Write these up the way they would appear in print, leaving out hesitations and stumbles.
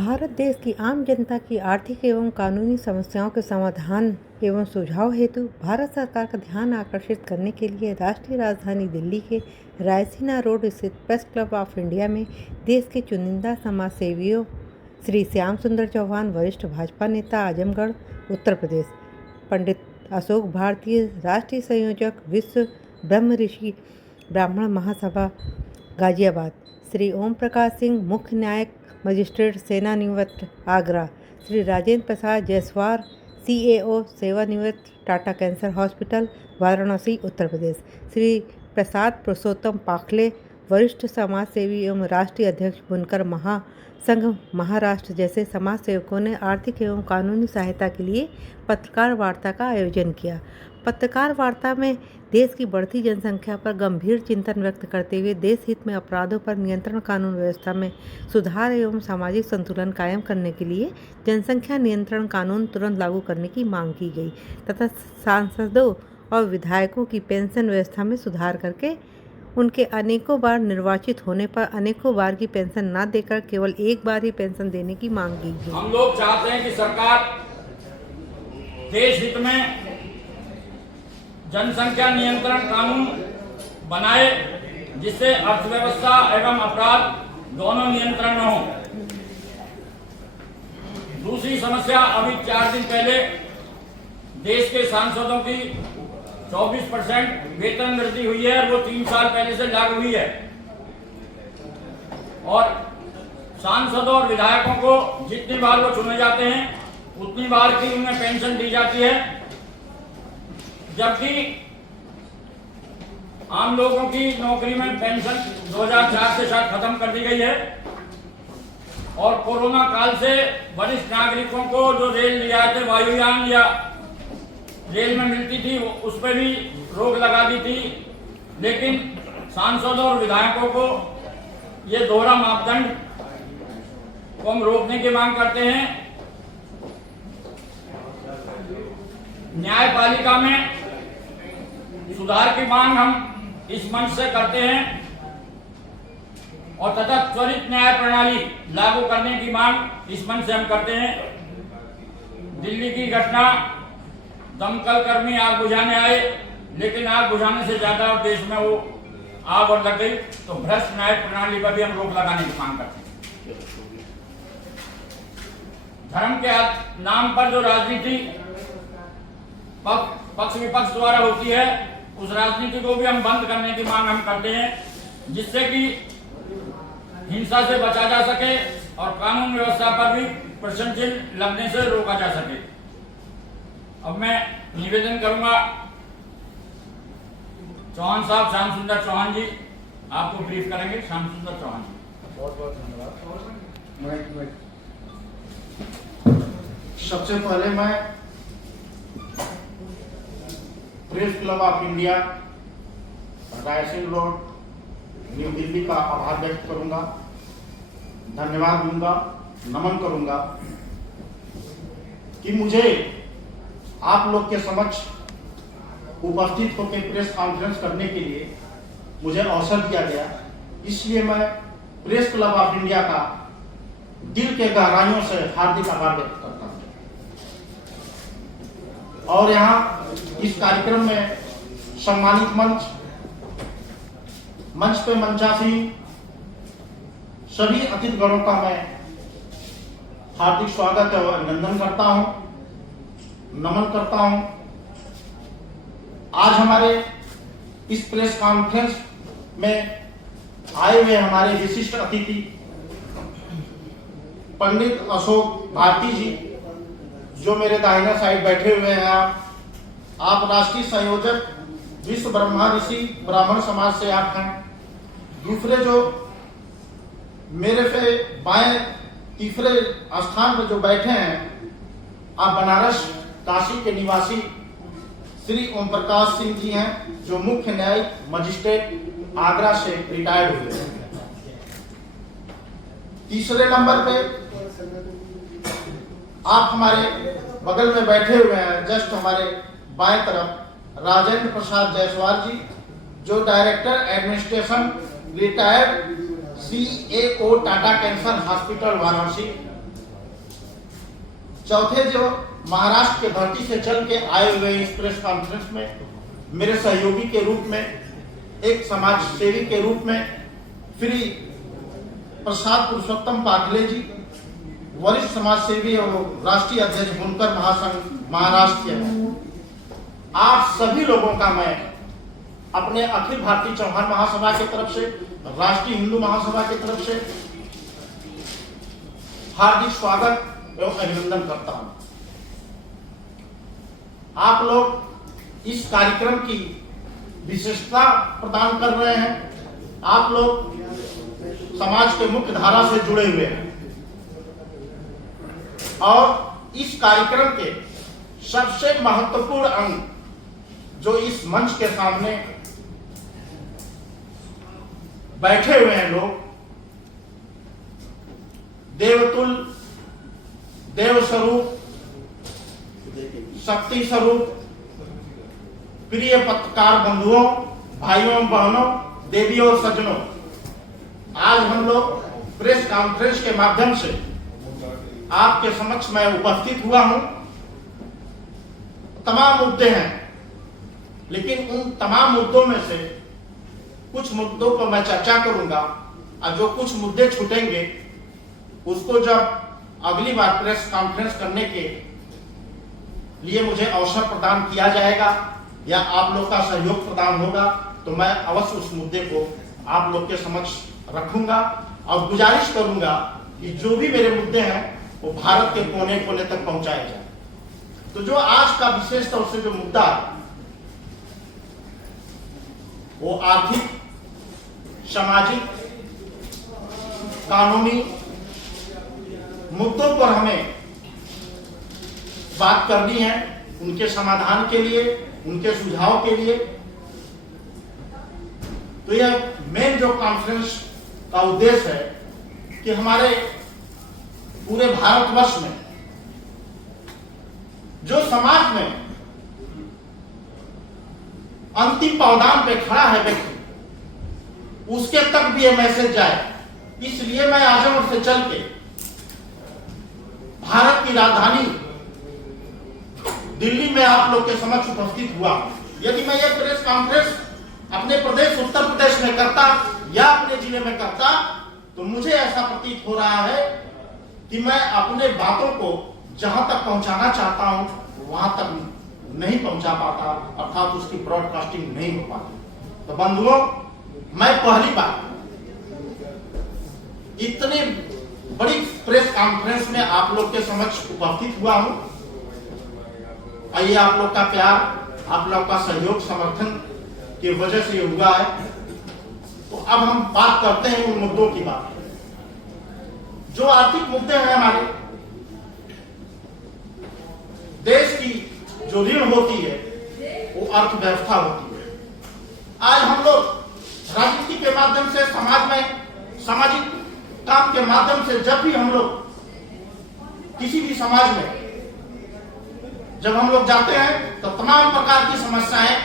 भारत देश की आम जनता की आर्थिक एवं कानूनी समस्याओं के समाधान एवं सुझाव हेतु भारत सरकार का ध्यान आकर्षित करने के लिए राष्ट्रीय राजधानी दिल्ली के रायसीना रोड स्थित प्रेस क्लब ऑफ इंडिया में देश के चुनिंदा समाज सेवियों श्री श्याम सुंदर चौहान, वरिष्ठ भाजपा नेता, आजमगढ़ उत्तर प्रदेश, पंडित अशोक भारतीय, राष्ट्रीय संयोजक, विश्व ब्रह्म ऋषि ब्राह्मण महासभा गाजियाबाद, श्री ओम प्रकाश सिंह, मुख्य न्यायिक मजिस्ट्रेट सेवानिवृत्त आगरा, श्री राजेंद्र प्रसाद जायसवाल, CAO सेवानिवृत्त टाटा कैंसर हॉस्पिटल वाराणसी उत्तर प्रदेश, श्री प्रसाद पुरुषोत्तम पाखले, वरिष्ठ समाज सेवी एवं राष्ट्रीय अध्यक्ष बुनकर महासंघ महाराष्ट्र जैसे समाज सेवकों ने आर्थिक एवं कानूनी सहायता के लिए पत्रकार वार्ता का आयोजन किया। पत्रकार वार्ता में देश की बढ़ती जनसंख्या पर गंभीर चिंतन व्यक्त करते हुए देश हित में अपराधों पर नियंत्रण, कानून व्यवस्था में सुधार एवं सामाजिक संतुलन कायम करने के लिए जनसंख्या नियंत्रण कानून तुरंत लागू करने की मांग की गई तथा सांसदों और विधायकों की पेंशन व्यवस्था में सुधार करके उनके अनेकों बार निर्वाचित होने पर अनेकों बार की पेंशन न देकर केवल एक बार ही पेंशन देने की मांग की गई। हम लोग चाहते हैं कि सरकार देश हित में जनसंख्या नियंत्रण कानून बनाए जिससे अर्थव्यवस्था एवं अपराध दोनों नियंत्रण में हो। दूसरी समस्या, अभी 4 दिन पहले देश के सांसदों की 24% वेतन वृद्धि हुई है और वो 3 साल पहले से लागू हुई है और सांसदों और विधायकों को जितनी बार वो चुने जाते हैं उतनी बार की उन्हें पेंशन दी जाती है, जबकि आम लोगों की नौकरी में पेंशन 2004 से शायद खत्म कर दी गई है और कोरोना काल से वरिष्ठ नागरिकों को जो रेल रियायतें वायुयान या रेल में मिलती थी उस पर भी रोक लगा दी थी, लेकिन सांसदों और विधायकों को ये दोहरा मापदंड को हम रोकने की मांग करते हैं। न्यायपालिका में सुधार की मांग हम इस मंच से करते हैं और तथा त्वरित न्याय प्रणाली लागू करने की मांग इस मंच से हम करते हैं। दिल्ली की घटना, दमकल कर्मी आग बुझाने आए लेकिन आग बुझाने से ज्यादा देश में वो आग और लग गई, तो भ्रष्ट न्याय प्रणाली पर भी हम रोक लगाने की मांग करते हैं। धर्म के नाम पर जो राजनीति पक्ष विपक्ष द्वारा होती है उस राजनीति को भी हम बंद करने की मांग हम करते हैं, जिससे कि हिंसा से बचा जा सके और कानून व्यवस्था पर भी प्रश्न चिन्ह लगने से रोका जा सके। अब मैं निवेदन करूंगा चौहान साहब, श्याम सुंदर चौहान जी आपको ब्रीफ करेंगे। श्याम सुंदर चौहान जी। बहुत बहुत धन्यवाद। सबसे पहले मैं press club of India Raisina road new Delhi का आभार व्यक्त करूंगा, धन्यवाद दूंगा, नमन करूंगा कि मुझे आप लोग के समक्ष उपस्थित होकर प्रेस कॉन्फ्रेंस करने के लिए मुझे अवसर दिया गया। इसलिए मैं प्रेस क्लब ऑफ इंडिया का दिल के गहराइयों से हार्दिक आभार व्यक्त करता हूं। और यहाँ इस कार्यक्रम में सम्मानित मंच पे मंचासीन सभी अतिथिगणों का मैं हार्दिक स्वागत और अभिनंदन करता हूं, नमन करता हूं। आज हमारे इस प्रेस कॉन्फ्रेंस में आए हुए हमारे विशिष्ट अतिथि पंडित अशोक भारती जी, जो मेरे दाहिने साइड बैठे हुए हैं। आप राष्ट्रीय संयोजक विश्व ब्रह्मा ऋषि ब्राह्मण समाज से आप हैं। दूसरे जो मेरे से बाएं तीसरे स्थान पर जो बैठे हैं, आप बनारस काशी के निवासी श्री ओम प्रकाश सिंह जी हैं, जो मुख्य न्यायिक मजिस्ट्रेट आगरा से रिटायर्ड हुए हैं। तीसरे नंबर पे आप हमारे बगल में बैठे हुए हैं, जस्ट हमारे बाएं तरफ राजेंद्र प्रसाद जायसवाल जी, जो director administration retired CAO Tata cancer hospital Varanasi चौथे जो महाराष्ट्र के धरती से चल के आए हुए इस प्रेस कॉन्फ्रेंस में मेरे सहयोगी के रूप में, एक समाज सेवी के रूप में श्री प्रसाद पुरुषोत्तम पाटले जी, वरिष्ठ समाज सेवी और राष्ट्रीय अध्यक्ष बुनकर महासंघ महाराष्ट्र के हैं। आप सभी लोगों का मैं अपने अखिल भारतीय चौहान महासभा की तरफ से, राष्ट्रीय हिंदू महासभा की तरफ से हार्दिक स्वागत एवं अभिनंदन करता हूं। आप लोग इस कार्यक्रम की विशेषता प्रदान कर रहे हैं। आप लोग समाज के मुख्य धारा से जुड़े हुए हैं और इस कार्यक्रम के सबसे महत्वपूर्ण अंग जो इस मंच के सामने बैठे हुए हैं लोग, देवतुल्य, देव स्वरूप, शक्ति स्वरूप, प्रिय पत्रकार बंधुओं, भाइयों बहनों, देवियों और सज्जनों, आज हम लोग प्रेस कॉन्फ्रेंस के माध्यम से आपके समक्ष मैं उपस्थित हुआ हूं। तमाम मुद्दे हैं, लेकिन उन तमाम मुद्दों में से कुछ मुद्दों पर मैं चर्चा करूंगा और जो कुछ मुद्दे छूटेंगे उसको जब अगली बार प्रेस कॉन्फ्रेंस करने के लिए मुझे अवसर प्रदान किया जाएगा या आप लोग का सहयोग प्रदान होगा तो मैं अवश्य उस मुद्दे को आप लोग के समक्ष रखूंगा और गुजारिश करूंगा कि जो भी मेरे मुद्दे हैं वो भारत के कोने कोने तक पहुंचाए जाए। तो जो आज का विशेष तौर से जो मुद्दा है वो आर्थिक, सामाजिक, कानूनी मुद्दों पर हमें बात करनी है, उनके समाधान के लिए, उनके सुझाव के लिए। तो यह मेन जो कॉन्फ्रेंस का उद्देश्य है कि हमारे पूरे भारतवर्ष में जो समाज में अंतिम पावदान पे खड़ा है व्यक्ति, उसके तक भी यह मैसेज जाए। इसलिए मैं आजमगढ़ से चल के भारत की राजधानी दिल्ली में आप लोग के समक्ष उपस्थित हुआ। यदि मैं यह प्रेस कॉन्फ्रेंस अपने प्रदेश उत्तर प्रदेश में करता या अपने जिले में करता तो मुझे ऐसा प्रतीत हो रहा है कि मैं अपने बातों को जहां तक पहुंचाना चाहता हूं वहां तक नहीं पहुंचा पाता, अर्थात उसकी ब्रॉडकास्टिंग नहीं हो पाती। तो बंधुओं, मैं पहली बार इतनी बड़ी प्रेस कॉन्फ्रेंस में आप लोग के समक्ष उपस्थित हुआ हूं। आइए, आप लोग का प्यार, आप लोग का सहयोग समर्थन की वजह से हुआ है। तो अब हम बात करते हैं उन मुद्दों की बात। जो आर्थिक मुद्दे हैं हमारे देश की, जो ऋण होती है वो अर्थव्यवस्था होती है। आज हम लोग राजनीति के माध्यम से, समाज में सामाजिक काम के माध्यम से जब भी हम लोग किसी भी समाज में जब हम लोग जाते हैं तो तमाम प्रकार की समस्याएं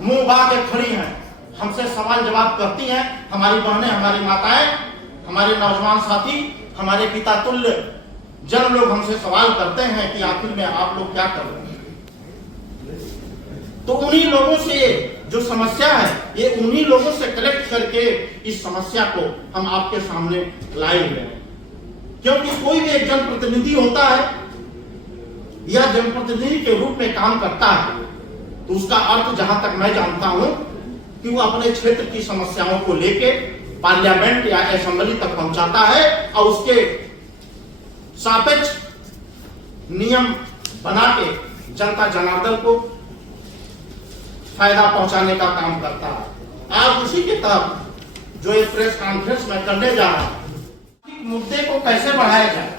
मुंह बांध के खड़ी हैं, हमसे सवाल जवाब करती हैं। हमारी बहनें, हमारी माताएं, हमारे नौजवान साथी, हमारे पिता तुल्य जन लोग हमसे सवाल करते हैं कि आखिर में आप लोग क्या कर रहे हैं। तो उन्हीं लोगों से जो समस्या है, ये उन्हीं लोगों से कलेक्ट करके इस समस्या को हम आपके सामने लाए हुए हैं। क्योंकि कोई भी एक जनप्रतिनिधि होता है या जनप्रतिनिधि के रूप में काम करता है तो उसका अर्थ, जहां तक मैं जानता हूं, कि वो अपने क्षेत्र की समस्याओं को लेके पार्लियामेंट या असेंबली तक पहुंचाता है और उसके सापेक्ष नियम बना के जनता जनार्दन को फायदा पहुंचाने का काम करता है। आज उसी के तहत जो एक प्रेस कॉन्फ्रेंस में करने जा रहा है, मुद्दे को कैसे बढ़ाया जाए,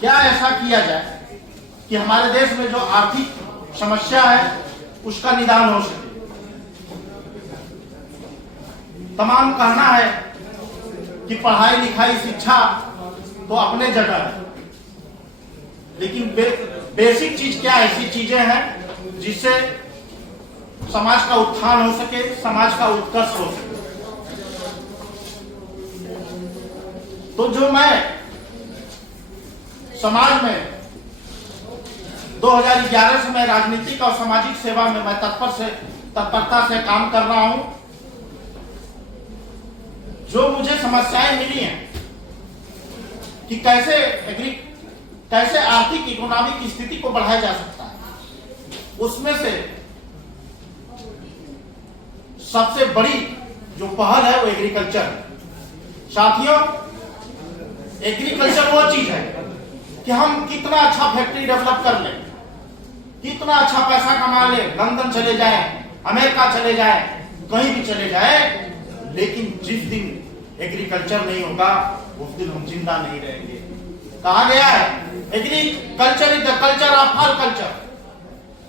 क्या ऐसा किया जाए कि हमारे देश में जो आर्थिक समस्या है उसका निदान हो सके। तमाम कहना है कि पढ़ाई लिखाई शिक्षा तो अपने जगह है, लेकिन बेसिक चीज क्या ऐसी चीजें हैं जिससे समाज का उत्थान हो सके, समाज का उत्कर्ष हो सके। तो जो मैं समाज में 2011 से मैं राजनीतिक और सामाजिक सेवा में मैं तत्परता से काम कर रहा हूं। जो मुझे समस्याएं मिली हैं कि कैसे आर्थिक इकोनॉमिक स्थिति को बढ़ाया जा सकता है, उसमें से सबसे बड़ी जो पहल है वो एग्रीकल्चर। साथियों, एग्रीकल्चर वो चीज है कि हम कितना अच्छा फैक्ट्री डेवलप कर लें, कितना अच्छा पैसा कमा ले, लंदन चले जाए, अमेरिका चले जाए, कहीं भी चले जाए, लेकिन जिस दिन एग्रीकल्चर नहीं होगा उस दिन हम जिंदा नहीं रहेंगे। कहा गया है agriculture is the culture of all culture.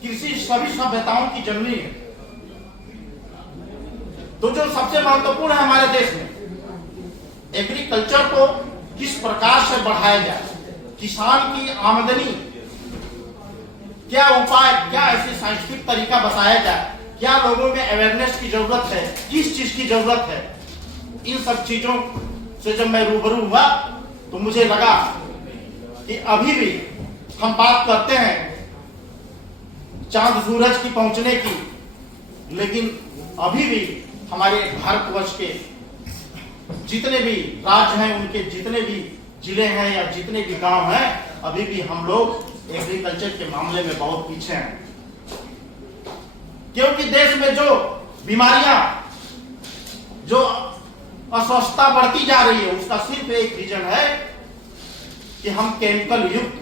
कृषि सभी सभ्यताओं की जननी है। तो जो सबसे महत्वपूर्ण है हमारे देश में, एग्रीकल्चर को किस प्रकार से बढ़ाया जाए, किसान की आमदनी, क्या उपाय, क्या ऐसी साइंटिफिक तरीका बताया जाए, क्या लोगों में अवेयरनेस की जरूरत है, किस चीज की जरूरत है। इन सब चीजों से जब मैं रूबरू हुआ तो मुझे लगा कि अभी भी हम बात करते हैं चांद सूरज की पहुंचने की, लेकिन अभी भी हमारे भारतवर्ष के जितने भी राज्य हैं, उनके जितने भी जिले हैं या जितने भी गांव हैं, अभी भी हम लोग एग्रीकल्चर के मामले में बहुत पीछे हैं। क्योंकि देश में जो बीमारियां, जो अस्वस्थता बढ़ती जा रही है, उसका सिर्फ एक रीजन है कि हम केमिकल युक्त,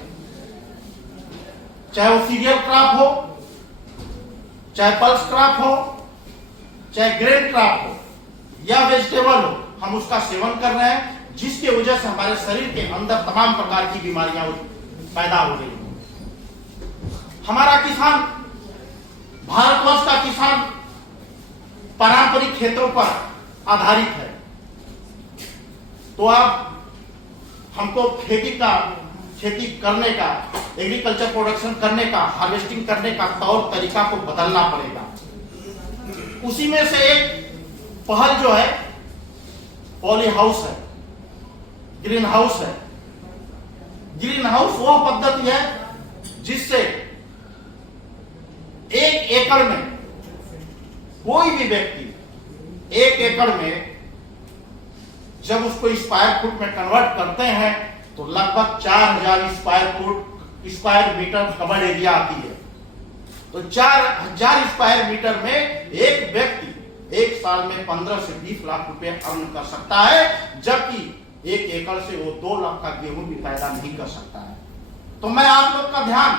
चाहे वो सीरियल क्रॉप हो, चाहे पल्स क्रॉप हो, चाहे ग्रेन क्रॉप हो या वेजिटेबल हो, हम उसका सेवन कर रहे हैं, जिसके वजह से हमारे शरीर के अंदर तमाम प्रकार की बीमारियां पैदा हो रही हैं। हमारा किसान, भारतवर्ष का किसान पारंपरिक खेतों पर आधारित है। तो अब हमको खेती करने का, एग्रीकल्चर प्रोडक्शन करने का, हार्वेस्टिंग करने का तौर तरीका को बदलना पड़ेगा। उसी में से एक पहल जो है पॉली हाउस है, ग्रीन हाउस है। ग्रीन हाउस वह पद्धति है जिससे 1 एकड़ में कोई भी व्यक्ति 1 एकड़ में जब उसको स्क्वायर फुट में कन्वर्ट करते हैं तो लगभग 4000 स्क्वायर मीटर कवर एरिया आती है। तो 4000 स्क्वायर मीटर में एक व्यक्ति एक साल में 15 से 20 लाख रुपए अर्न कर सकता है, जबकि 1 एकड़ से वो 2 लाख का गेहूं भी पैदा नहीं कर सकता है। तो मैं आप लोग का ध्यान,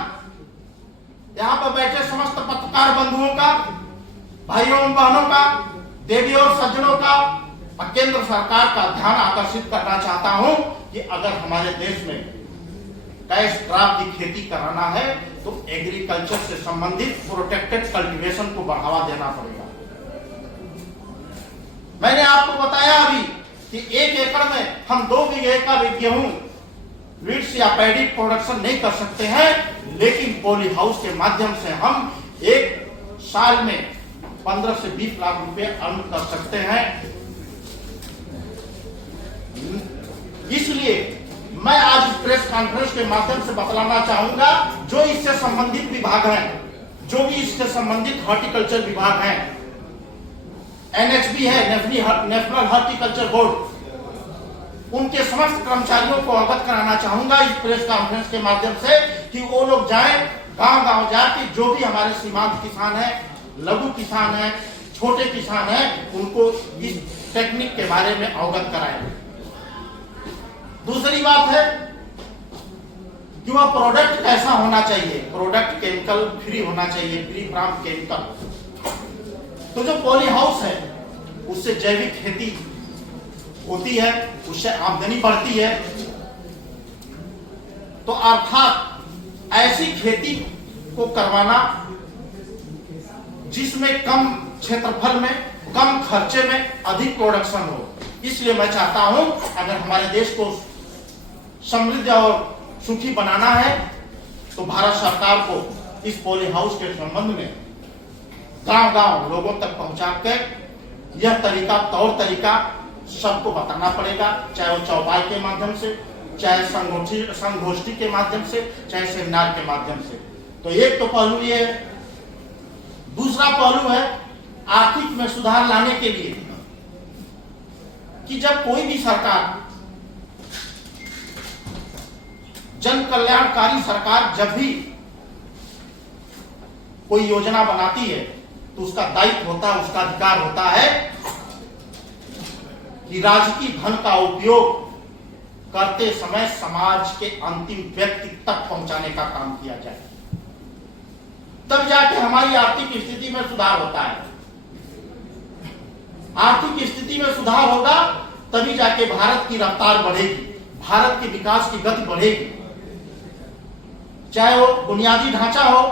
यहाँ पर बैठे समस्त पत्रकार बंधुओं का, भाइयों बहनों का, देवी और सज्जनों का और केंद्र सरकार का ध्यान आकर्षित करना चाहता हूं कि अगर हमारे देश में कैश क्रॉप की खेती कराना है तो एग्रीकल्चर से संबंधित प्रोटेक्टेड कल्टीवेशन को बढ़ावा देना पड़ेगा। मैंने आपको बताया अभी कि 1 एकड़ में हम 2 बीघे का भी गेहूं, वीट्स या पैडी प्रोडक्शन नहीं कर सकते हैं, लेकिन पॉली हाउस के माध्यम से हम एक साल में 15 से 20 लाख रुपए अर्न कर सकते हैं। इसलिए मैं आज इस प्रेस कॉन्फ्रेंस के माध्यम से बतलाना चाहूंगा, जो इससे संबंधित विभाग हैं, जो भी इससे संबंधित हॉर्टिकल्चर विभाग हैं, NHB है, नेशनल हॉर्टिकल्चर बोर्ड, उनके समस्त कर्मचारियों को अवगत कराना चाहूंगा इस प्रेस कॉन्फ्रेंस के माध्यम से कि वो लोग जाएं, गांव-गांव जाके जो भी हमारे सीमांत किसान हैं, लघु किसान हैं, छोटे किसान हैं, उनको इस टेक्निक के बारे में अवगत कराएं। दूसरी बात है कि वह प्रोडक्ट कैसा होना चाहिए, प्रोडक्ट केमिकल फ्री होना चाहिए, फ्री फ्रॉम केमिकल। तो जो पॉली हाउस है उससे जैविक खेती होती है, उससे आमदनी बढ़ती है। तो अर्थात ऐसी खेती को करवाना जिसमें कम क्षेत्रफल में, कम खर्चे में अधिक प्रोडक्शन हो। इसलिए मैं चाहता हूं अगर हमारे देश को समृद्ध और सुखी बनाना है तो भारत सरकार को इस पॉली हाउस के संबंध में गांव-गांव लोगों तक पहुंचाकर यह तरीका, तौर तरीका सबको बताना पड़ेगा, चाहे वो चौपाल के माध्यम से, चाहे संगोष्ठी के माध्यम से, चाहे सेमिनार के माध्यम से। तो एक तो पहलू ये है। दूसरा पहलू है आर्थिक में सुधार लाने के लिए कि जब कोई भी सरकार, जन कल्याणकारी सरकार जब भी कोई योजना बनाती है तो उसका दायित्व होता है, उसका अधिकार होता है कि राजकीय धन का उपयोग करते समय समाज के अंतिम व्यक्ति तक पहुंचाने का काम किया जाए, तब जाके हमारी आर्थिक स्थिति में सुधार होता है। आर्थिक स्थिति में सुधार होगा तभी जाके भारत की रफ्तार बढ़ेगी, भारत के विकास की गति बढ़ेगी। चाहे वो बुनियादी ढांचा हो,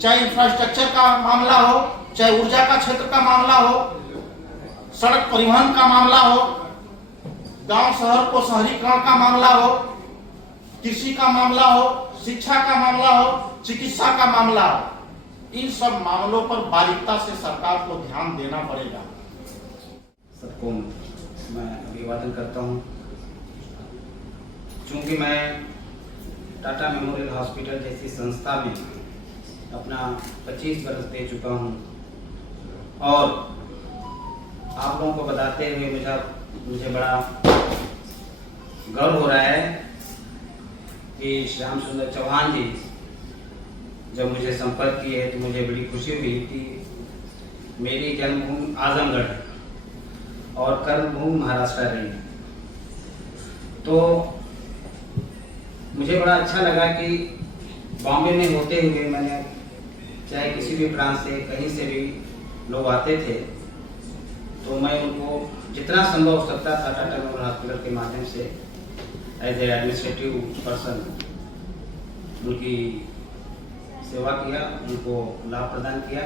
चाहे इंफ्रास्ट्रक्चर का मामला हो, चाहे ऊर्जा का क्षेत्र का मामला हो, सड़क परिवहन का मामला हो, गांव शहर को शहरीकरण का मामला हो, कृषि का मामला हो, शिक्षा का मामला हो, चिकित्सा का मामला हो, इन सब मामलों पर बारीकता से सरकार को ध्यान देना पड़ेगा। सबको मैं अभिवादन करता हूं। चूंकि मैं टाटा मेमोरियल हॉस्पिटल जैसी संस्था में अपना 25 वर्ष दे चुका हूं और आप लोगों को बताते हुए मुझे बड़ा गर्व हो रहा है कि श्याम सुंदर चौहान जी जब मुझे संपर्क किए तो मुझे बड़ी खुशी हुई कि मेरी जन्मभूमि आजमगढ़ है और कर्मभूमि महाराष्ट्र रही है। तो मुझे बड़ा अच्छा लगा कि बॉम्बे में होते हुए मैंने चाहे किसी भी प्रांत से कहीं से भी लोग आते थे तो मैं उनको जितना संभव हो सकता था टाटा मेमोरियल हॉस्पिटल के माध्यम से एज ए एडमिनिस्ट्रेटिव पर्सन उनकी सेवा किया, उनको लाभ प्रदान किया।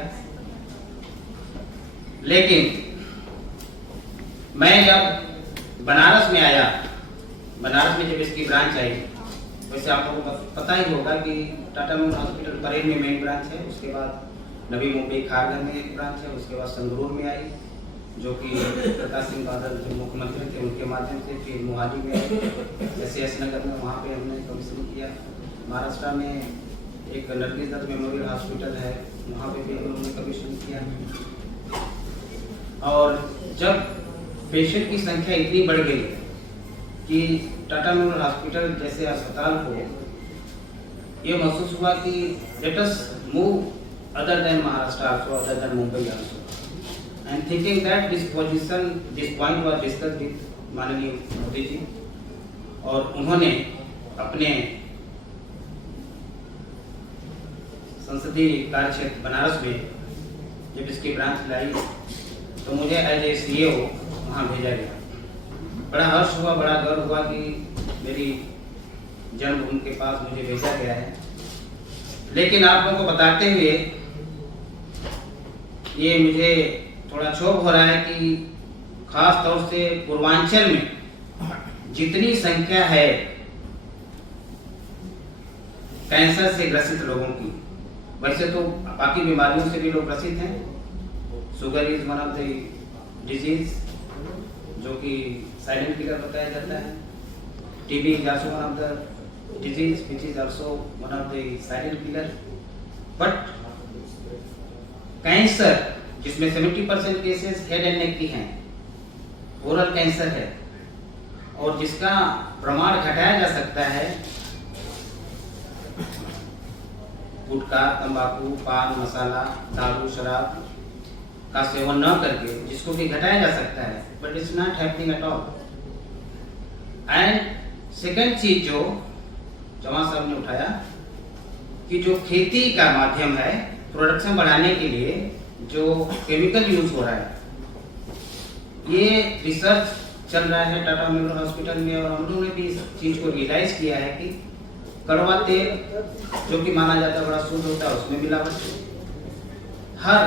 लेकिन मैं जब बनारस में आया, बनारस में जब इसकी ब्रांच आई, वैसे आप लोगों को पता ही होगा कि टाटा मेमोरियल हॉस्पिटल परेड में मेन ब्रांच है, उसके बाद नवी मुंबई खारघर में एक ब्रांच है, उसके बाद संगरूर में आई जो कि प्रकाश सिंह बादल जो मुख्यमंत्री थे उनके माध्यम से, फिर मोहाली में एस नगर में वहाँ पे हमने कमीशन किया। महाराष्ट्र में एक नरगिस दत्त मेमोरियल हॉस्पिटल है, वहाँ पे भी उन्होंने कमीशन किया। और जब पेशेंट की संख्या इतनी बढ़ गई कि टाटा मेमोरियल हॉस्पिटल जैसे अस्पताल को ये महसूस हुआ कि let us move other than Maharashtra also, other than Mumbai also, and thinking that this point was discussed with माननीय मोदी जी और उन्होंने अपने संसदीय कार्य क्षेत्र बनारस में जब इसकी ब्रांच लाई तो मुझे एज ए CEO वहाँ भेजा गया। बड़ा हर्ष हुआ, बड़ा गर्व हुआ कि मेरी जन्मभूमि के पास मुझे भेजा गया है। लेकिन आप लोगों को बताते हुए ये मुझे थोड़ा क्षोभ हो रहा है कि खास तौर से पूर्वांचल में जितनी संख्या है कैंसर से ग्रसित लोगों की, वैसे तो बाकी बीमारियों से भी लोग ग्रसित हैं। Sugar is one of the disease जो कि साइलेंट किलर बताया जाता है। TB is also one of the disease which is also one of the silent killer. But cancer जिसमें 70% केसेस हेड एंड नेक की हैं, ओरल कैंसर है और जिसका प्रमाण घटाया जा सकता है गुटखा, तंबाकू, पान मसाला, दारू, शराब का सेवन न करके जिसको भी घटाया जा सकता है, but it's not happening at all. And second चीज जो चौहान साहब ने उठाया कि जो खेती का माध्यम है प्रोडक्शन बढ़ाने के लिए जो केमिकल यूज हो रहा है, ये रिसर्च चल रहा है टाटा मेमोरियल हॉस्पिटल में और हम लोगों ने भी इस चीज को रियलाइज किया है कि कड़वा तेल जो कि माना जाता है बड़ा शुद्ध होता है उसमें मिलावट है, हर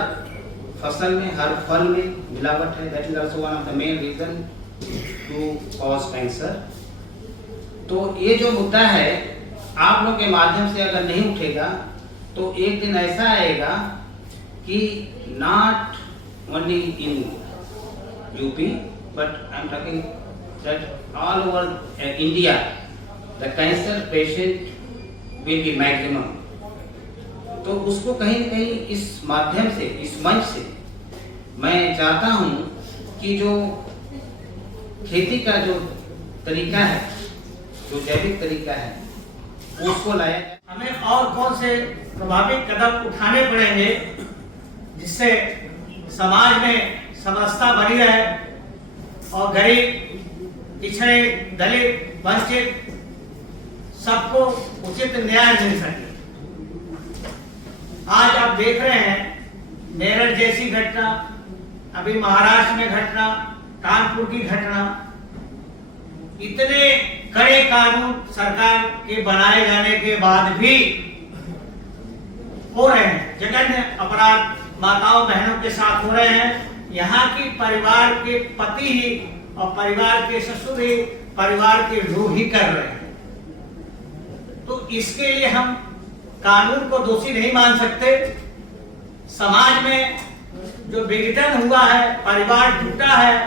फसल में हर फल में मिलावट है। That is also one of the main reason to cause cancer. तो ये जो मुद्दा है आप लोग के माध्यम से अगर नहीं उठेगा तो एक दिन ऐसा आएगा कि not only in UP but I am talking that all over India the cancer patient will be maximum. तो उसको कहीं न कहीं इस माध्यम से, इस मंच से मैं चाहता हूं कि जो खेती का जो तरीका है, जो जैविक तरीका है, उसको लाया जाए। हमें और कौन से प्रभावी कदम उठाने पड़ेंगे जिससे समाज में समरसता बनी रहे और गरीब, पिछड़े, दलित, वंचित सबको उचित न्याय मिल सके। आज आप देख रहे हैं मेरठ जैसी घटना, अभी महाराष्ट्र में घटना, कानपुर की घटना, इतने कड़े कानून सरकार के बनाए जाने के बाद भी हो रहे हैं, जघन्य अपराध माताओं बहनों के साथ हो रहे हैं। यहाँ की परिवार के पति ही और परिवार के ससुर ही परिवार के लोग ही कर रहे हैं। तो इसके लिए हम कानून को दोषी नहीं मान सकते। समाज में जो विघटन हुआ है, परिवार टूटा है,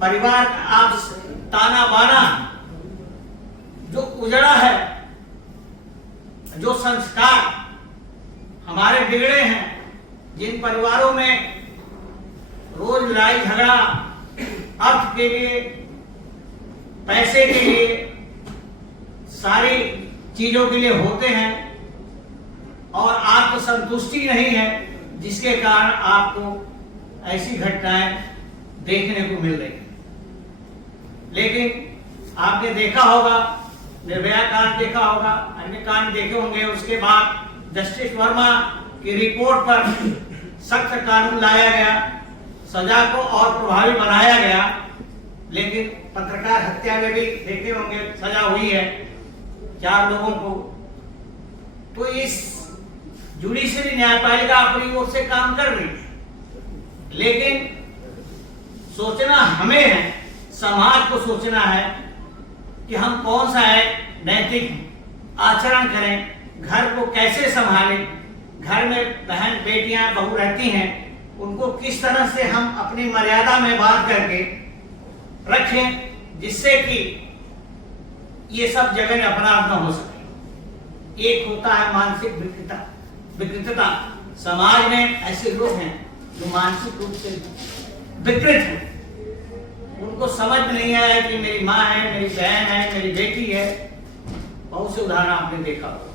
परिवार का आपस ताना बाना जो उजड़ा है, जो संस्कार हमारे बिगड़े हैं, जिन परिवारों में रोज लड़ाई झगड़ा अर्थ के लिए, पैसे के लिए, सारी चीजों के लिए होते हैं और आत्मसंतुष्टि नहीं है, जिसके कारण आपको ऐसी घटनाएं देखने को मिल रही है। लेकिन आपने देखा होगा, निर्भया कांड देखा होगा, अन्य कांड देखे होंगे, उसके बाद जस्टिस वर्मा की रिपोर्ट पर सख्त कानून लाया गया, सजा को और प्रभावी बनाया गया। लेकिन पत्रकार हत्या में भी देखे होंगे सजा हुई है 4 लोगों को। तो इस जुडिशरी न्यायपालिका अपनी ओर से काम कर रही है, लेकिन सोचना हमें है, समाज को सोचना है कि हम कौन सा है नैतिक आचरण करें, घर को कैसे संभालें, घर में बहन बेटियां बहू रहती हैं, उनको किस तरह से हम अपनी मर्यादा में बात करके रखें, जिससे कि ये सब जगह अपराध न हो सके। एक होता है मानसिक विकृतता। समाज में ऐसे लोग हैं जो मानसिक रूप से विकृत हैं, उनको समझ में नहीं आया कि मेरी माँ है, मेरी बहन है, मेरी बेटी है। बहुत से उदाहरण आपने देखा होगा।